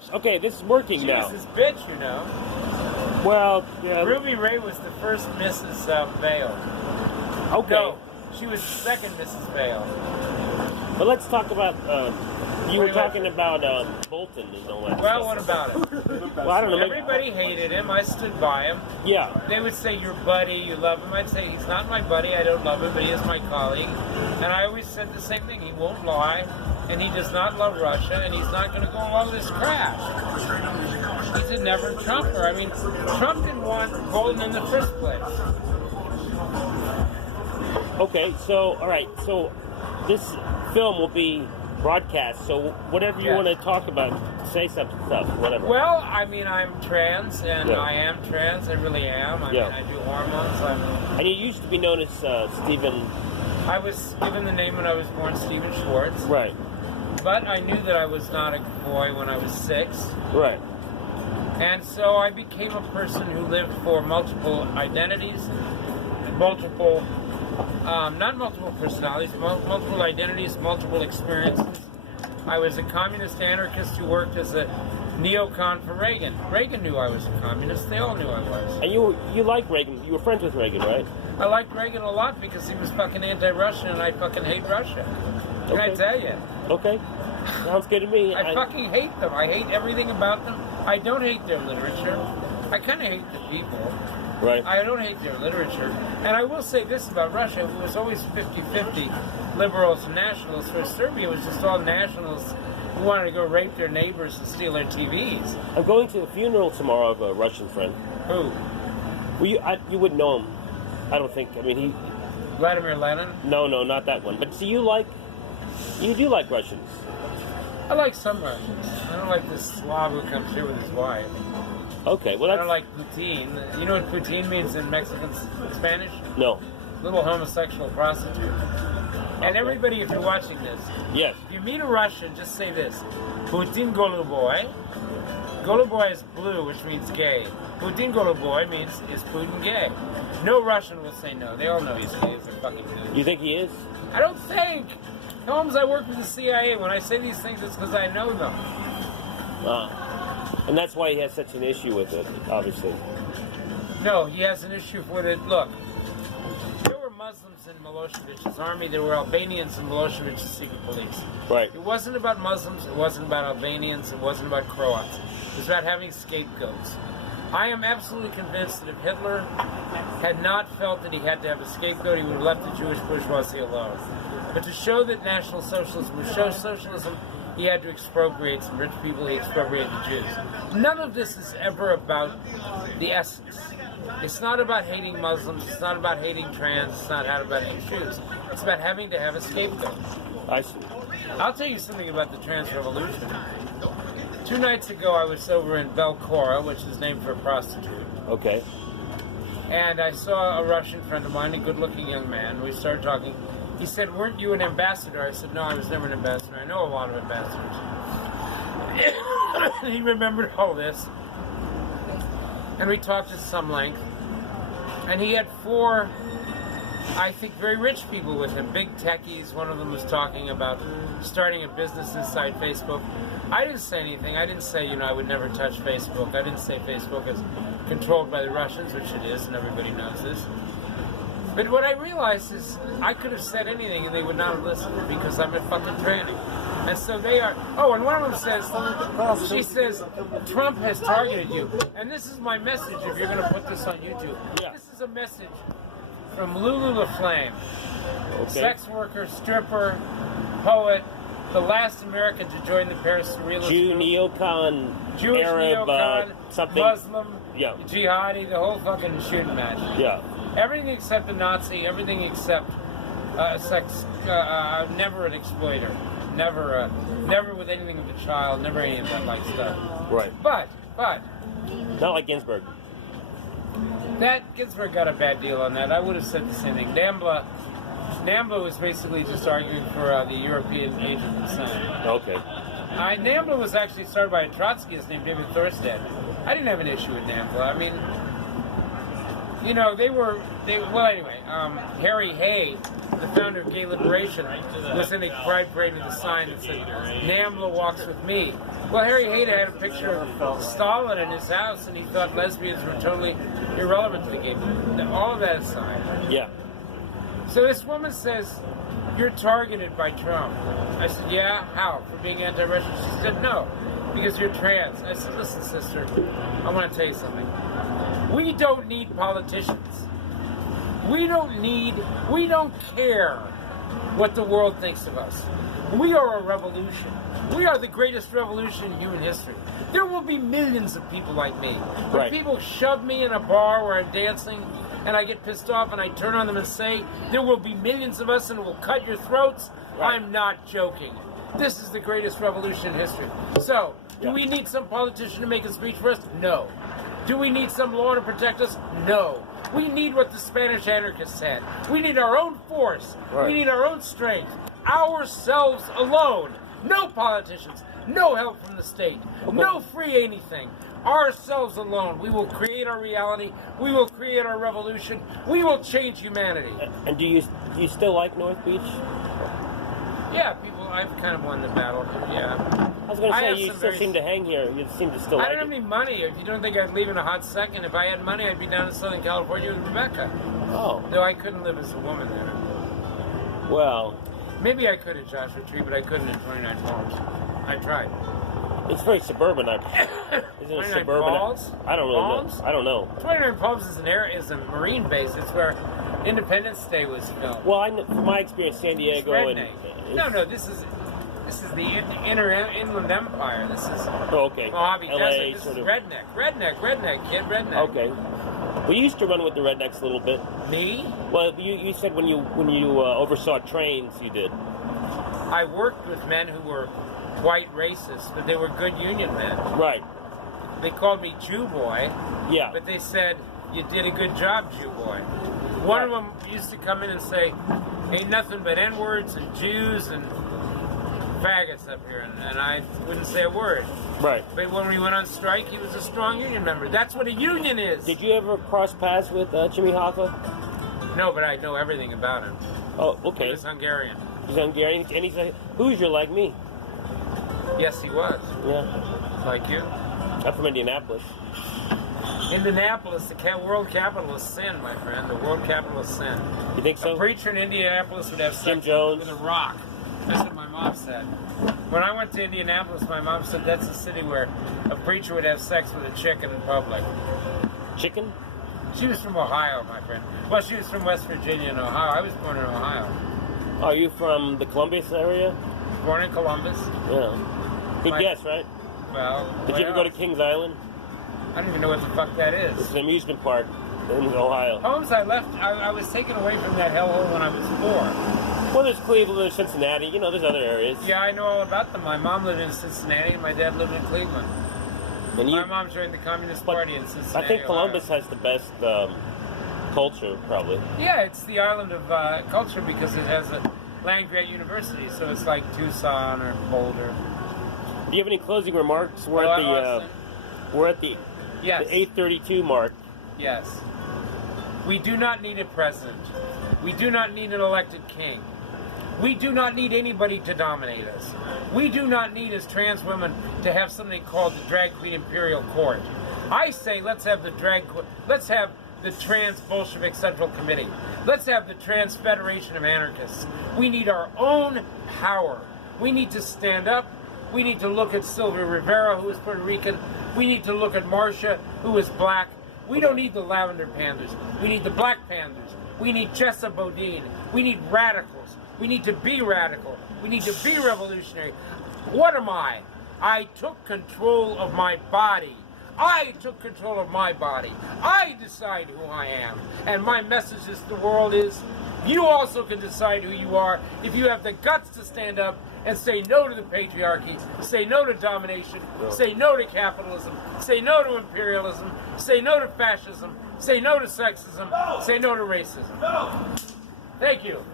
course. Okay, this is working She now. was this bitch, you know. Well, yeah. Ruby Ray was the first Mrs. Vale. Okay. No, she was the second Mrs. Vale. But let's talk about. You were What do you talking about Bolton and all that. Well, stuff. what about it? Well, I don't know. Maybe, Everybody hated him. I stood by him. yeah. They would say, "Your buddy, you love him." I'd say, "He's not my buddy. I don't love him, but he is my colleague." And I always said the same thing. He won't lie, and he does not love Russia, and he's not going to go along with this crap. He's a never Trumper. I mean, Trump didn't want Bolton in the first place. Okay. So, all right. So, this film will be broadcast. So, whatever you Yeah. want to talk about, say something, stuff, whatever. Well, I mean, I'm trans, and Yeah. I am trans. I really am. I Yeah. mean, I do hormones. And you used to be known as Stephen. I was given the name when I was born, Stephen Schwartz. Right. But I knew that I was not a boy when I was 6. Right. And so I became a person who lived for multiple identities, multiple, not multiple personalities, multiple identities, multiple experiences. I was a communist anarchist who worked as a neocon for Reagan. Reagan knew I was a communist. They all knew I was. And you like Reagan. You were friends with Reagan, right? I liked Reagan a lot because he was fucking anti-Russian and I fucking hate Russia. Can I Okay. tell you? Okay. Sounds good to me. I fucking hate them. I hate everything about them. I don't hate their literature. I kind of hate the people. Right. I don't hate their literature. And I will say this about Russia. It was always 50-50 liberals and nationalists. Where Serbia was just all nationalists who wanted to go rape their neighbors and steal their TVs. I'm going to the funeral tomorrow of a Russian friend. Who? Well, you wouldn't know him. I don't think. I mean, he. Vladimir Lenin? No, not that one. But so you do like Russians. I like some Russians. I don't like this Slav who comes here with his wife. Okay, well I that's don't like Putin. You know what Putin means in Mexican Spanish? no. Little homosexual prostitute. And everybody, if you're watching this, Yes. if you meet a Russian, just say this: Putin Goluboy. Goluboy is blue, which means gay. Putin Goluboy means is Putin gay? No Russian will say no. They all know he's gay. It's a fucking dude. You think he is? I don't think. Holmes, I work with the CIA. When I say these things, it's because I know them. And that's why he has such an issue with it, obviously. No, he has an issue with it. Look, there were Muslims in Milosevic's army. There were Albanians in Milosevic's secret police. Right. It wasn't about Muslims. It wasn't about Albanians. It wasn't about Croats. It was about having scapegoats. I am absolutely convinced that if Hitler had not felt that he had to have a scapegoat, he would have left the Jewish bourgeoisie alone. But to show that National Socialism would show socialism, he had to expropriate some rich people. He expropriated the Jews. None of this is ever about the essence. It's not about hating Muslims. It's not about hating trans. It's not about hating Jews. It's about having to have a scapegoat. I see. I'll tell you something about the trans revolution. 2 nights ago, I was over in Belcora, which is named for a prostitute. Okay. And I saw a Russian friend of mine, a good-looking young man. We started talking. He said, "Weren't you an ambassador?" I said, "No, I was never an ambassador. I know a lot of ambassadors." He remembered all this. And we talked at some length. And he had 4, I think, very rich people with him, big techies. One of them was talking about starting a business inside Facebook. I didn't say anything. I didn't say, I would never touch Facebook. I didn't say Facebook is controlled by the Russians, which it is, and everybody knows this. But what I realized is I could have said anything and they would not have listened because I'm a fucking tranny. And so they are. Oh, and one of them says, she says, Trump has targeted you. And this is my message if you're going to put this on YouTube. Yeah. This is a message from Lulu Laflamme, sex worker, stripper, poet, the last American to join the Paris Surrealist Jew, group. neocon, Jewish Arab, neocon, something. Muslim, Yeah. jihadi, the whole fucking shooting match. Yeah. Everything except a Nazi, everything except never an exploiter, never with anything of a child, never any of that like stuff. Right. But Not like Ginsburg. that Ginsburg got a bad deal on that. I would have said the same thing. NAMBLA was basically just arguing for the European age of consent. Okay. NAMBLA was actually started by a Trotskyist named David Thorstad. I didn't have an issue with NAMBLA. I mean, you know, well, anyway, Harry Hay, the founder of Gay Liberation, was in a pride parade with a sign that said, NAMBLA walks with me. Well, Harry Hay had a picture of Stalin in his house, and he thought lesbians were totally irrelevant to the gay movement. All of that aside. Yeah. So this woman says, you're targeted by Trump. I said, yeah, how? For being anti-Russian? She said, no, because you're trans. I said, listen, sister, I want to tell you something. We don't need politicians. We don't care what the world thinks of us. We are a revolution. We are the greatest revolution in human history. There will be millions of people like me. When Right. people shove me in a bar where I'm dancing and I get pissed off and I turn on them and say, there will be millions of us and we'll cut your throats, Right. I'm not joking. This is the greatest revolution in history. So, do we need some politician to make a speech for us? No. Do we need some law to protect us? No. We need what the Spanish anarchists had. We need our own force. Right. We need our own strength. Ourselves alone. No politicians. No help from the state. No free anything. Ourselves alone. We will create our reality. We will create our revolution. We will change humanity. And do you still like North Beach? Yeah, I've kind of won the battle. Yeah. I was going to I say, have you some still very- seem to hang here. You seem to still I like don't have it. any money. If you don't think I'd leave in a hot second, if I had money, I'd be down in Southern California with Rebecca. Oh, Though I couldn't live as a woman there. well, Maybe I could at Joshua Tree, but I couldn't in 29 Palms. I tried. it's very suburban. Isn't it 29 suburban? Palms? I don't really Palms? know. I don't know. 29 Palms is a marine base. It's where Independence Day was filmed. Well, from my experience, San It's Diego and redneck. No, this is the Inland Empire. This is oh, okay, Mojave LA Desert. This sort is of. redneck, kid, redneck. Okay. We used to run with the rednecks a little bit. Me? Well, you said when you oversaw trains, you did. I worked with men who were white racists, but they were good union men. Right. They called me Jew boy, Yeah. but they said, you did a good job, Jew boy. One of them used to come in and say, ain't nothing but N-words and Jews and faggots up here, and I wouldn't say a word. Right. But when we went on strike, he was a strong union member. That's what a union is. Did you ever cross paths with Jimmy Hoffa? No, but I know everything about him. Oh, He okay. was Hungarian. He's Hungarian, and he's a Hoosier like me. Yes, he was. Yeah. Like you. I'm from Indianapolis. Indianapolis, the world capital of sin, my friend. The world capital of sin. You think A so? preacher in Indianapolis would have Jim sex Jones. with a rock. That's what my mom said. When I went to Indianapolis, my mom said that's a city where a preacher would have sex with a chicken in public. Chicken? She was from Ohio, my friend. Well, she was from West Virginia and Ohio. I was born in Ohio. Are you from the Columbus area? Born in Columbus. Yeah. Good My- guess, right? Well, Did what you ever go to else? Kings Island? I don't even know what the fuck that It's is. an amusement park in Ohio. Homes I left, I was taken away from that hellhole when I was 4. Well, there's Cleveland, there's Cincinnati. You know, there's other areas. Yeah, I know all about them. My mom lived in Cincinnati and my dad lived in Cleveland. And you, My mom joined the Communist but Party in Cincinnati. I think Columbus Ohio. has the best culture, probably. Yeah, it's the island of culture because it has a land-grant university, so it's like Tucson or Boulder. Do you have any closing remarks? We're Austin. at the Yes. 8:32 mark. Yes. We do not need a president. We do not need an elected king. We do not need anybody to dominate us. We do not need, as trans women, to have something called the Drag Queen Imperial Court. I say let's have the Trans Bolshevik Central Committee. Let's have the Trans Federation of Anarchists. We need our own power. We need to stand up. We need to look at Sylvia Rivera, who is Puerto Rican. We need to look at Marcia, who is black. We don't need the Lavender Panthers. We need the Black Panthers. We need Jessa Bodine. We need radicals. We need to be radical. We need to be revolutionary. What am I? I took control of my body. I took control of my body. I decide who I am. And my message to the world is, you also can decide who you are if you have the guts to stand up and say no to the patriarchy, say no to domination, say no to capitalism, say no to imperialism, say no to fascism, say no to sexism, say no to racism. Thank you.